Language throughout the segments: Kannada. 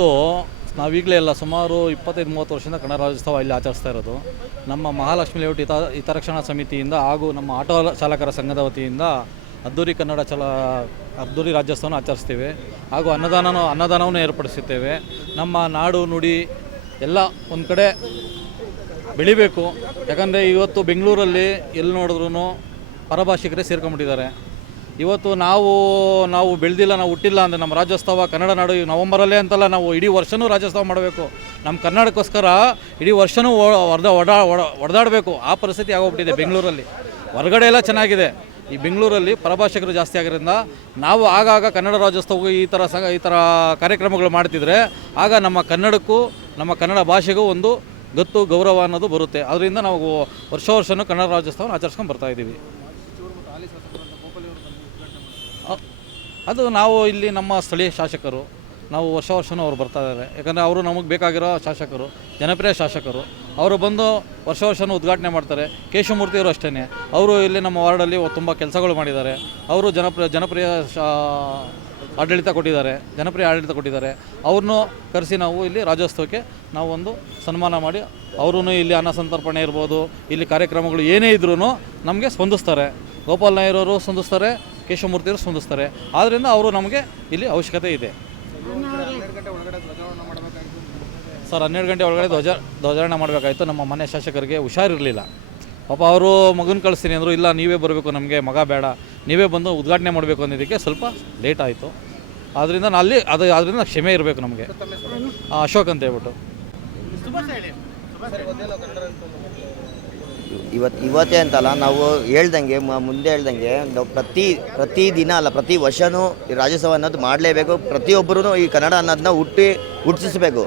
ಇವತ್ತು ನಾವೀಗಲೇ ಎಲ್ಲ ಸುಮಾರು 25-30 ವರ್ಷದಿಂದ ಕನ್ನಡ ರಾಜ್ಯೋತ್ಸವ ಇಲ್ಲಿ ಆಚರಿಸ್ತಾ ಇರೋದು. ನಮ್ಮ ಮಹಾಲಕ್ಷ್ಮಿ ಲೇಔಟ್ ಹಿತರಕ್ಷಣಾ ಸಮಿತಿಯಿಂದ ಹಾಗೂ ನಮ್ಮ ಆಟೋ ಚಾಲಕರ ಸಂಘದ ವತಿಯಿಂದ ಅದ್ದೂರಿ ರಾಜ್ಯೋತ್ಸವನ ಆಚರಿಸ್ತೀವಿ. ಹಾಗೂ ಅನ್ನದಾನವನ್ನು ಏರ್ಪಡಿಸುತ್ತೇವೆ. ನಮ್ಮ ನಾಡು ನುಡಿ ಎಲ್ಲ ಒಂದು ಕಡೆ ಬೆಳಿಬೇಕು. ಯಾಕಂದರೆ ಇವತ್ತು ಬೆಂಗಳೂರಲ್ಲಿ ಎಲ್ಲಿ ನೋಡಿದ್ರೂ ಪರಭಾಷಿಕರೇ ಸೇರ್ಕೊಂಡ್ಬಿಟ್ಟಿದ್ದಾರೆ. ಇವತ್ತು ನಾವು ಬೆಳೆದಿಲ್ಲ, ನಾವು ಹುಟ್ಟಿಲ್ಲ ಅಂದರೆ ನಮ್ಮ ರಾಜ್ಯೋತ್ಸವ ಕನ್ನಡ ನಾಡು ನವಂಬರಲ್ಲೇ ಅಂತಲ್ಲ, ನಾವು ಇಡೀ ವರ್ಷವೂ ರಾಜ್ಯೋತ್ಸವ ಮಾಡಬೇಕು. ನಮ್ಮ ಕರ್ನಾಟಕಕ್ಕೋಸ್ಕರ ಇಡೀ ವರ್ಷವೂ ಹೊಡೆದಾಡಬೇಕು. ಆ ಪರಿಸ್ಥಿತಿ ಆಗೋಗ್ಬಿಟ್ಟಿದೆ ಬೆಂಗಳೂರಲ್ಲಿ. ಹೊರಗಡೆ ಎಲ್ಲ ಚೆನ್ನಾಗಿದೆ, ಈ ಬೆಂಗಳೂರಲ್ಲಿ ಪರಭಾಷಿಕರು ಜಾಸ್ತಿ ಆಗಿರೋದ್ರಿಂದ ನಾವು ಆಗಾಗ ಕನ್ನಡ ರಾಜ್ಯೋತ್ಸವಕ್ಕೂ ಈ ಥರ ಕಾರ್ಯಕ್ರಮಗಳು ಮಾಡ್ತಿದ್ರೆ ಆಗ ನಮ್ಮ ಕನ್ನಡಕ್ಕೂ ನಮ್ಮ ಕನ್ನಡ ಭಾಷೆಗೂ ಒಂದು ಗತ್ತು ಗೌರವ ಅನ್ನೋದು ಬರುತ್ತೆ. ಅದರಿಂದ ನಾವು ವರ್ಷವೂ ಕನ್ನಡ ರಾಜ್ಯೋತ್ಸವನ ಆಚರಿಸ್ಕೊಂಡು ಬರ್ತಾಯಿದ್ದೀವಿ. ಅದು ನಾವು ಇಲ್ಲಿ ನಮ್ಮ ಸ್ಥಳೀಯ ಶಾಸಕರು ನಾವು ವರ್ಷವೂ ಅವ್ರು ಬರ್ತಾ ಇದ್ದಾರೆ. ಯಾಕಂದರೆ ಅವರು ನಮಗೆ ಬೇಕಾಗಿರೋ ಶಾಸಕರು, ಜನಪ್ರಿಯ ಶಾಸಕರು. ಅವರು ಬಂದು ವರ್ಷವೂ ಉದ್ಘಾಟನೆ ಮಾಡ್ತಾರೆ. ಕೇಶವಮೂರ್ತಿಯವರು ಅಷ್ಟೇ, ಅವರು ಇಲ್ಲಿ ನಮ್ಮ ವಾರ್ಡಲ್ಲಿ ತುಂಬ ಕೆಲಸಗಳು ಮಾಡಿದ್ದಾರೆ. ಅವರು ಜನಪ್ರಿಯ ಆಡಳಿತ ಕೊಟ್ಟಿದ್ದಾರೆ. ಅವ್ರನ್ನೂ ಕರೆಸಿ ನಾವು ಇಲ್ಲಿ ರಾಜ್ಯೋತ್ಸವಕ್ಕೆ ನಾವು ಒಂದು ಸನ್ಮಾನ ಮಾಡಿ ಅವರೂ ಇಲ್ಲಿ ಅನ್ನ ಸಂತರ್ಪಣೆ ಇರ್ಬೋದು, ಇಲ್ಲಿ ಕಾರ್ಯಕ್ರಮಗಳು ಏನೇ ಇದ್ರೂ ನಮಗೆ ಸ್ಪಂದಿಸ್ತಾರೆ. ಗೋಪಾಲ್ ನಾಯರವರು ಸ್ಪಂದಿಸ್ತಾರೆ, ಕೇಶವಮೂರ್ತಿಯವರು ಸ್ಪಂದಿಸ್ತಾರೆ. ಆದ್ದರಿಂದ ಅವರು ನಮಗೆ ಇಲ್ಲಿ ಅವಶ್ಯಕತೆ ಇದೆ. ಸರ್ 12 ಗಂಟೆ ಒಳಗಡೆ ಧ್ವಜಾರೋಹಣ ಮಾಡಬೇಕಾಯಿತು. ನಮ್ಮ ಮನೆ ಶಾಸಕರಿಗೆ ಹುಷಾರಿರಲಿಲ್ಲ. ಪಾಪ ಅವರು ಮಗನ ಕಳಿಸ್ತೀನಿ ಅಂದರು. ಇಲ್ಲ, ನೀವೇ ಬರಬೇಕು, ನಮಗೆ ಮಗ ಬೇಡ, ನೀವೇ ಬಂದು ಉದ್ಘಾಟನೆ ಮಾಡಬೇಕು ಅನ್ನೋದಕ್ಕೆ ಸ್ವಲ್ಪ ಲೇಟ್ ಆಯಿತು. ಆದ್ದರಿಂದ ಅದರಿಂದ ಕ್ಷಮೆ ಇರಬೇಕು ನಮಗೆ. ಅಶೋಕ್ ಅಂತ ಹೇಳ್ಬಿಟ್ಟು. ಇವತ್ತೇ ಅಂತಲ್ಲ, ನಾವು ಮುಂದೆ ಹೇಳ್ದಂಗೆ ನಾವು ಪ್ರತಿದಿನ ಅಲ್ಲ, ಪ್ರತಿ ವರ್ಷವೂ ಈ ರಾಜ್ಯೋತ್ಸವ ಅನ್ನೋದು ಮಾಡಲೇಬೇಕು. ಪ್ರತಿಯೊಬ್ಬರೂ ಈ ಕನ್ನಡ ಅನ್ನೋದನ್ನ ಹುಟ್ಟಿಸಬೇಕು.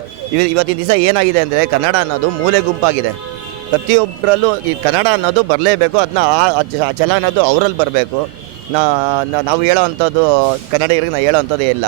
ಇವತ್ತಿನ ದಿವಸ ಏನಾಗಿದೆ ಅಂದರೆ, ಕನ್ನಡ ಅನ್ನೋದು ಮೂಲೆ ಗುಂಪಾಗಿದೆ. ಪ್ರತಿಯೊಬ್ಬರಲ್ಲೂ ಈ ಕನ್ನಡ ಅನ್ನೋದು ಬರಲೇಬೇಕು. ಅದನ್ನ ಛಲ ಅನ್ನೋದು ಅವರಲ್ಲಿ ಬರಬೇಕು. ನಾವು ಹೇಳೋ ಅಂಥದ್ದು ಕನ್ನಡಿಗರಿಗೆ ನಾವು ಹೇಳೋ ಅಂಥದ್ದೇ ಇಲ್ಲ.